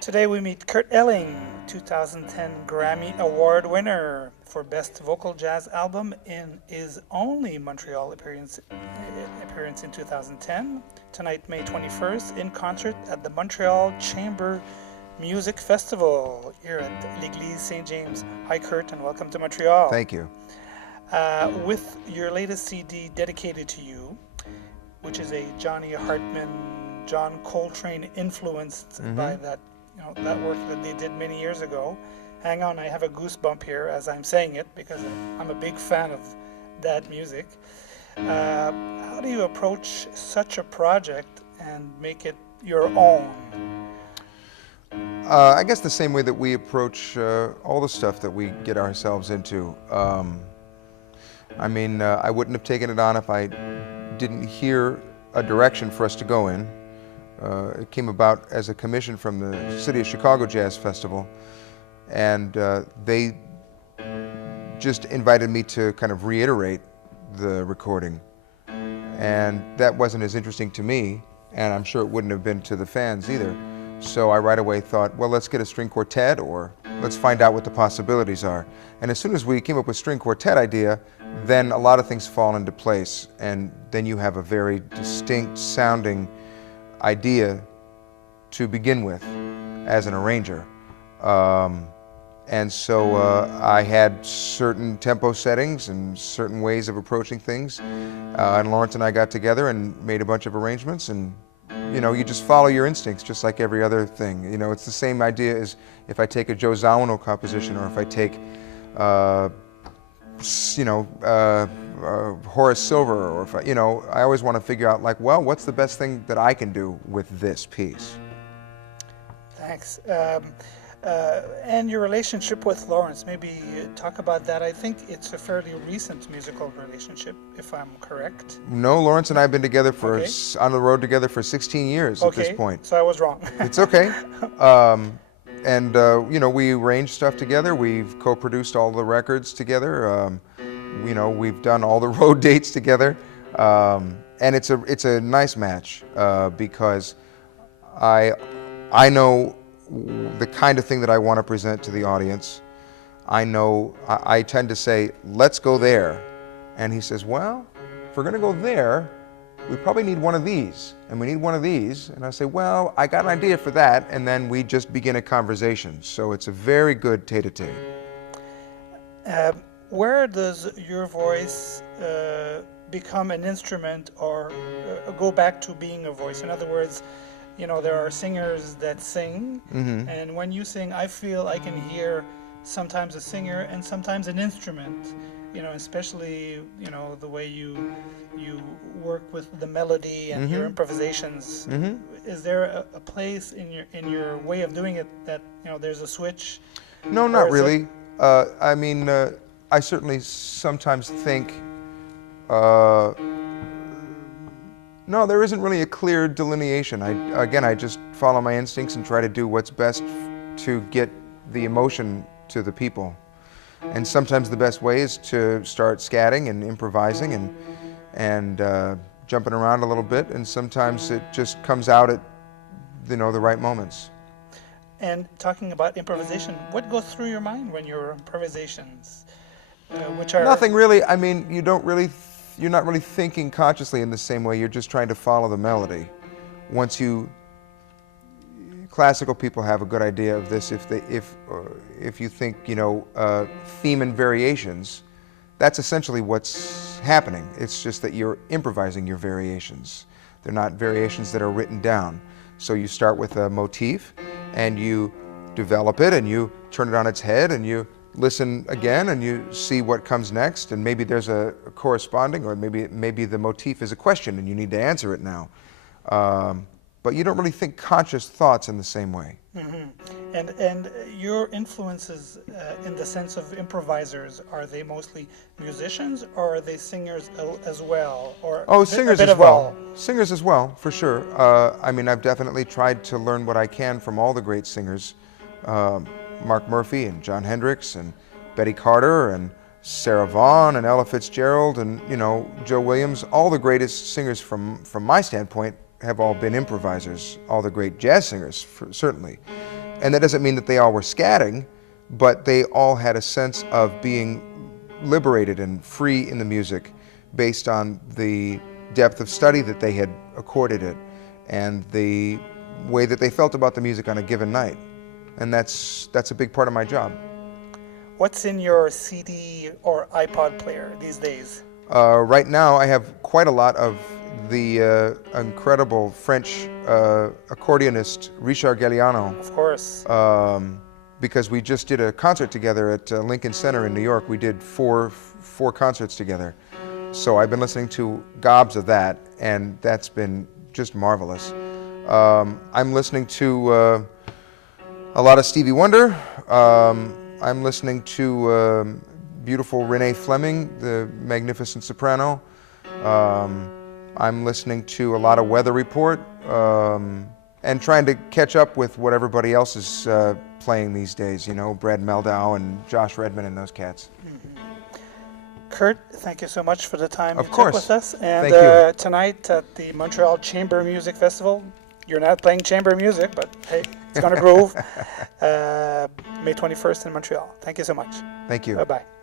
Today we meet Kurt Elling, 2010 Grammy Award winner for Best Vocal Jazz Album in his only Montreal appearance in 2010. Tonight, May 21st, in concert at the Montreal Chamber Music Festival here at l'Église St. James. Hi Kurt, and welcome to Montreal. Thank you. With your latest CD dedicated to you, which is a Johnny Hartman, John Coltrane influenced by that work that they did many years ago. Hang on, I have a goosebump here as I'm saying it because I'm a big fan of that music. How do you approach such a project and make it your own? I guess the same way that we approach all the stuff that we get ourselves into. I wouldn't have taken it on if I didn't hear a direction for us to go in. It came about as a commission from the City of Chicago Jazz Festival, and they just invited me to kind of reiterate the recording. And that wasn't as interesting to me, and I'm sure it wouldn't have been to the fans either. So I right away thought, well, let's get a string quartet, or let's find out what the possibilities are. And as soon as we came up with string quartet idea, then a lot of things fall into place, and then you have a very distinct sounding idea to begin with as an arranger. And so I had certain tempo settings and certain ways of approaching things, and Lawrence and I got together and made a bunch of arrangements, and you just follow your instincts just like every other thing. It's the same idea as if I take a Joe Zawinul composition, or if I take Horace Silver, or if I always want to figure out, like, well, what's the best thing that I can do with this piece? Thanks. And your relationship with Lawrence, maybe talk about that. I think it's a fairly recent musical relationship, if I'm correct. No, Lawrence and I have been together on the road together for 16 years at this point. So I was wrong. It's okay. We arrange stuff together. We've co-produced all the records together. We've done all the road dates together. And it's a nice match because I know the kind of thing that I want to present to the audience. I tend to say, let's go there. And he says, well, if we're going to go there, we probably need one of these, and we need one of these. And I say, well, I got an idea for that, and then we just begin a conversation. So it's a very good tete-a-tete. Where does your voice become an instrument, or go back to being a voice? In other words, there are singers that sing, and when you sing, I feel I can hear sometimes a singer and sometimes an instrument, especially, the way you work with the melody and your improvisations. Is there a place in your way of doing it that, there's a switch? No, not really. I certainly sometimes think, no, there isn't really a clear delineation. I just follow my instincts and try to do what's best to get the emotion to the people. And sometimes the best way is to start scatting and improvising and jumping around a little bit, and sometimes it just comes out at the right moments. And talking about improvisation, what goes through your mind when your improvisations, which are... Nothing really. You're not really thinking consciously in the same way. You're just trying to follow the melody. Classical people have a good idea of this. If you think, theme and variations, that's essentially what's happening. It's just that you're improvising your variations. They're not variations that are written down. So you start with a motif, and you develop it, and you turn it on its head, and you listen again, and you see what comes next, and maybe there's a corresponding, or maybe the motif is a question and you need to answer it now. But you don't really think conscious thoughts in the same way. And your influences, in the sense of improvisers, are they mostly musicians, or are they singers as well? Or singers as well. Singers as well, for sure. I've definitely tried to learn what I can from all the great singers. Mark Murphy and John Hendricks and Betty Carter and Sarah Vaughan and Ella Fitzgerald and Joe Williams. All the greatest singers from my standpoint have all been improvisers. All the great jazz singers, certainly. And that doesn't mean that they all were scatting, but they all had a sense of being liberated and free in the music based on the depth of study that they had accorded it and the way that they felt about the music on a given night. And that's a big part of my job. What's in your CD or iPod player these days? Right now I have quite a lot of the incredible French accordionist Richard Galliano. Of course. Because we just did a concert together at Lincoln Center in New York. We did four concerts together. So I've been listening to gobs of that, and that's been just marvelous. I'm listening to a lot of Stevie Wonder. I'm listening to beautiful Renee Fleming, the magnificent soprano. I'm listening to a lot of Weather Report, and trying to catch up with what everybody else is playing these days, you know, Brad Meldau and Josh Redman and those cats. Kurt, thank you so much for the time Of you course. took with us. And Thank you. Tonight at the Montreal Chamber Music Festival, you're not playing chamber music, but hey, it's going to groove. May 21st in Montreal. Thank you so much. Thank you. Bye-bye.